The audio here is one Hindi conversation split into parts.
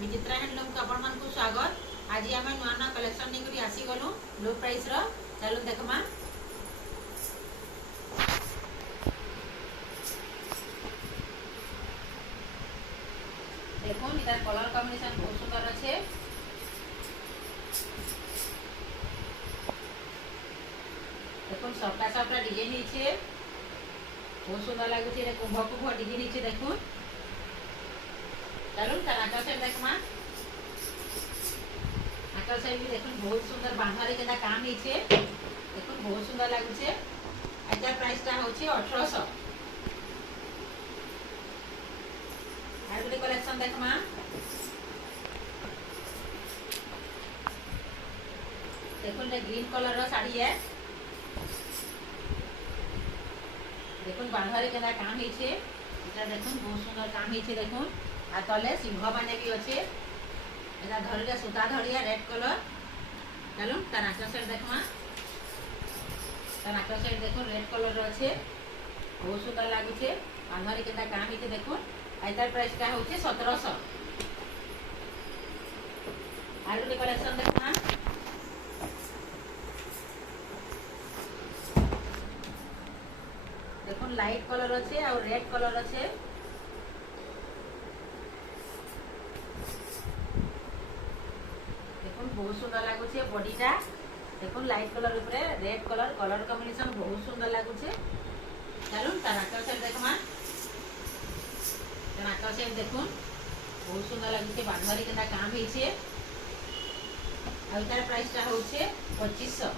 विचित्रा हैंडलूम को आपण मान को स्वागत। आज आम नुआ नुआ कलेक्शन नहीं आसी गलु लो प्राइस रो। चलो देखमा देखो इधर कलर कॉम्बिनेशन बहुत सुंदर अच्छे। देखो सबटा सबटा डिजाइन नीचे बहुत सुंदर लगुच। कुंभ कुंभ डिजाइन नीचे देखो। चलो तार आंचल साइड देखमा। आंचल साइड भी देखो बहुत सुंदर बांधारे केदा काम नीचे देखो बहुत सुंदर लगुच। एटार प्राइस टा होची 1800। Are Gute collection देखमा। देखो ये ग्रीन कलर रो साड़ी है। देखो बांधारे केदा काम नीचे एटा देखो बहुत सुंदर काम नीचे देखो। आ तले सिंह माने भी अच्छे। एटा धरिया सूता धरिया रेड कलर। चलो तार आंचल साइड देखमा। तार आंचल साइड देखो रेड कलर रो अच्छे बहुत सुंदर लागुचे। बांधारे केदा काम नीचे देखो। एटार प्राइस टा होचे 1700। Are Gute collection देखमा। देखो लाइट कलर अच्छे और रेड कलर अच्छे। देखो बहुत सुंदर लगुचे बॉडीटा। देखो लाइट कलर ऊपर रेड कलर कलर कॉम्बिनेशन बहुत सुंदर लगुचे। चलो तार आंचल साइड देखमा। तार आंचल साइड देखो बहुत सुंदर लगुचे। बांधारी केदा काम हेचे। आ इतार प्राइस टा होचे 2500।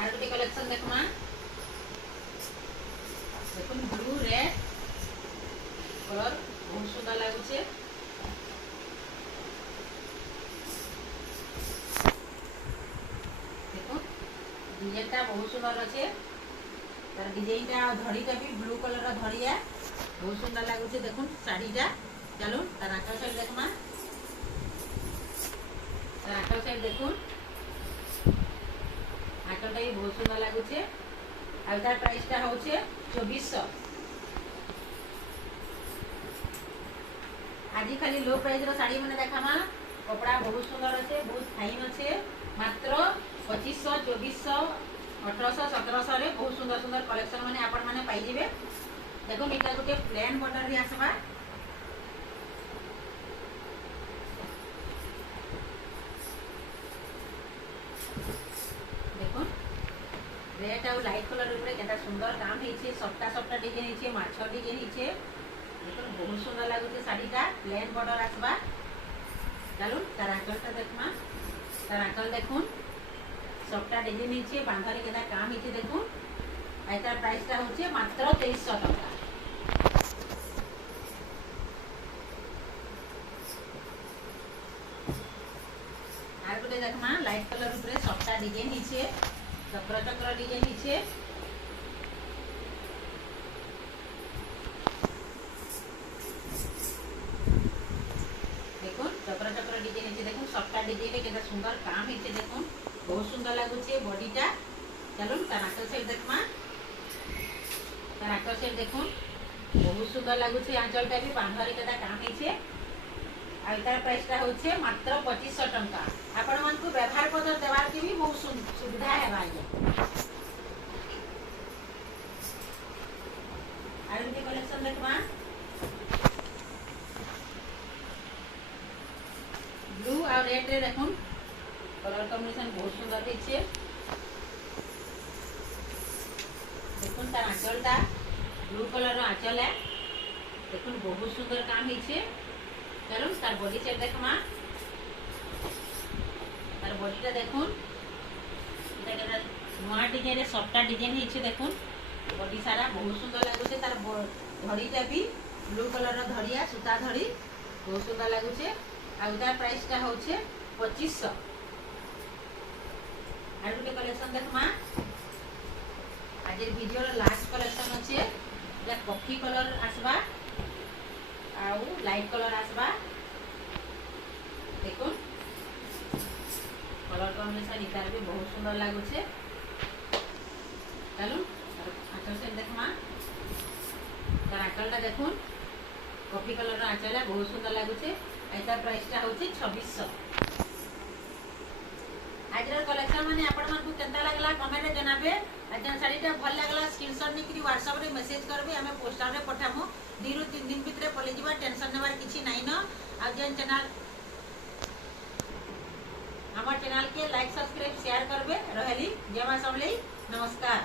Are Gute collection देखमा। देखो ब्लू रेड कलर बहुत सुंदर लगुचे। देखो डिजाइन टा बहुत सुंदर अच्छे। तार डिजाइन टा धड़ीटा भी ब्लू कलर रा धड़ी है बहुत सुंदर लगुचे। देखो साड़ीटा। चलो तार आंचल साइड देखमा। तार आंचल साइड देखो आंचलटा भी बहुत सुंदर लगुचे। आ तार प्राइस टा होचे 2400। आज खाली लो प्राइस रो साड़ी माने देखामा। कपड़ा बहुत सुंदर अच्छे बहुत फाइन अच्छे। मात्र 2500 2400 1800 1700 रे बहुत सुंदर सुंदर कलेक्शन माने आपण माने पाई जिवे। देखो मीटा गुटे प्लेन बॉर्डर रे आसबा। देखो रेड और लाइट कलर ऊपर केता सुंदर काम हेचे। सफ्टा सफ्टा डिजाइन हेचे माछ डिजाइन हेचे। देखो बहुत सुंदर लागुचे साड़ीटा प्लेन बॉर्डर आसबा। चलो तार आंचलटा देखमा। तार आंचल देखो सफ्टा डिजाइन हेचे बांधारे केता काम हेचे देखो। एटार प्राइस टा होचे मात्र 2300 टका। आर गुटे देखमा लाइट कलर ऊपर सफ्टा डिजाइन हेचे चक्र चक्र डिजाइन नीचे। देखो चक्र चक्र डिजाइन नीचे देखो सबटा डिजाइन रे केदा सुंदर काम हेचे देखो बहुत सुंदर लागुचे बॉडीटा। चलो तार आंचल साइड देखमा। तार आंचल साइड देखो बहुत सुंदर लागुचे। आंचलटा भी बांधारे केदा काम हेचे। आ इतार प्राइस टा होचे मात्र 2500 टका। आपण मान को व्यवहार पत्र देवार के भी बहुत सुविधा है भाई। Are Gute collection देखमा। ब्लू और रेड रे देखो कलर कॉम्बिनेशन बहुत सुंदर हेचे। देखो तार आंचलटा ब्लू कलर रो आंचल है। देखो बहुत सुंदर काम हेचे। चलो तार बॉडी साइड देखमा। तार बॉडीटा देखो एटा नुआ डिजाइन रे सफ्टा डिजाइन हेचे। देखो बॉडी सारा बहुत सुंदर लागुचे। तार धड़ीटा भी ब्लू कलर रो धड़िया सूता धड़ी बहुत सुंदर लागुचे। आ तार प्राइस टा होचे 2500। Are Gute collection देखमा। आज वीडियो रो लास्ट कलेक्शन अच्छे। या कॉफी कलर आसबा आउ लाइट कलर आसबा। देखो कलर कॉम्बिनेशन इतार भी बहुत सुंदर लागुचे। चलो आंचल से देखमा तार आंचलटा देखुन कॉफी कलर आंचल है बहुत सुंदर लगुचे। एटा प्राइसटा होची 2600। आजर कलेक्शन माने आपण मानकु केनता लागला कमेंट रे जनाबे। आज साड़ीटा भल लागला स्क्रीनशॉट निकरी WhatsApp रे मेसेज करबे हमें पोस्टर रे पठामु 2 ରୁ 3 दिन भितरे पले जिबा टेंशन नेबार किछि नाही न। आ जेन चैनल हमर चैनल के लाइक सब्सक्राइब शेयर करबे रहली जय मां समलेई नमस्कार।